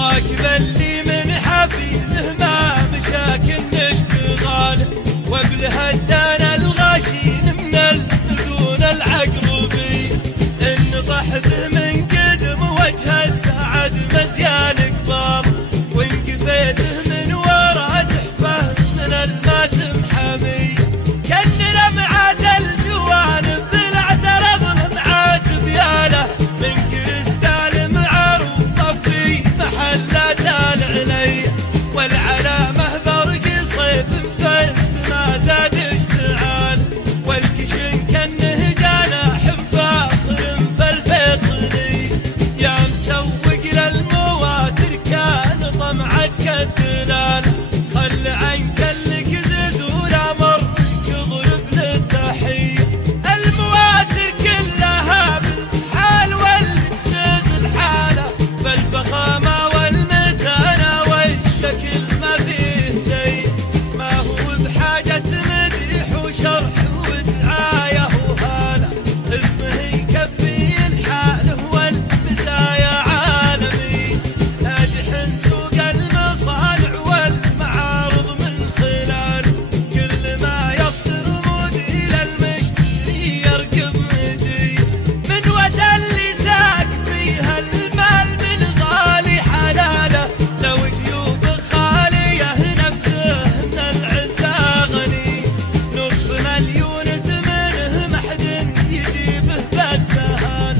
راكب اللي من حفيزه ما مشاكل نشتغال، وقلها الدانا الغاشين من المزون العقربي، انطح به من قدم وجه السعد مزيان قبال، وانقفيته من ورا تحفه من الماسم حمي، كن لمعة الجوانب بالاعتراض لمعة بياله، من كريستال معروضة في محلات العلي، والعلامة برق صيف فالسما زاد اشتعال، والكشن كنه جناح فاخر فالفيصلي، يا مسوق للمواتر كان طمعتك الدلال، خل عنك الكزز ولا مرك ضرب للتحية، المواتر كلها بالحال والكزز الحالة، بالفخامة والمتانة والشكل ما فيه زي، ما هو بحاجة مديح وشرح ودعاية وهالة، اسمه يكفي الحال والمزايا عالمي، ناجح سوق المصانع والمعارض من خلال، كل ما يصدر موديل المشتري يركب مجي، من ودا اللي ساق فيها المال من غالي حلاله، لو جيوب خاليه نفسه من العزة غني، نصف مليون ثمنه محد يجيبه بالسهال،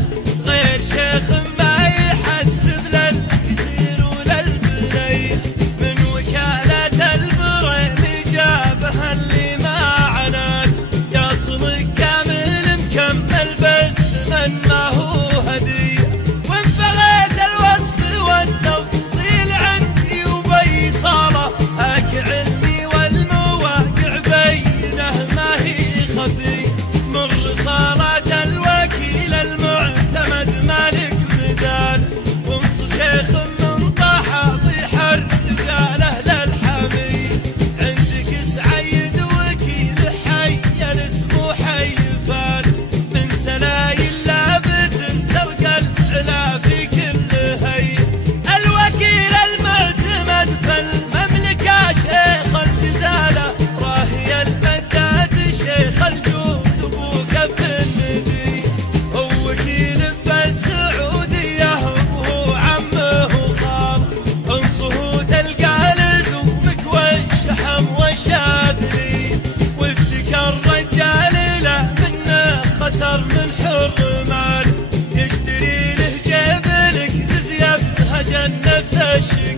غير شيخ ما يحسب للكثير وللبني، من وكالة البرين جابها اللي ما عنان، يصلك كامل مكمل بالثمن ما هو هدية، وان بغيت الوصف والتفصيل عندي وبيصاله، هاك علمي والمواقع بينه ما هي خفي، من رسالة الوكيل المعتمد مالك بدال، ونص شيخ من طاحة طيح الرجال اهل الحمي، عندك سعيد وكيل حي اسمه حي فال، من سلايل لابت تلقى العلا في كل هي، الوكيل المعتمد فالمملكة شيخ الجزالة، راهي المدات شيخ الجود ابوك في الندي، هو وكيل بالسعودية وهو عمه وخال، انصه تلقى لزومك والشحم والشاذلي، ودك الرجال له منه خسر من حر مال، يشتري له جيب لك زز يبهج نفس الشي.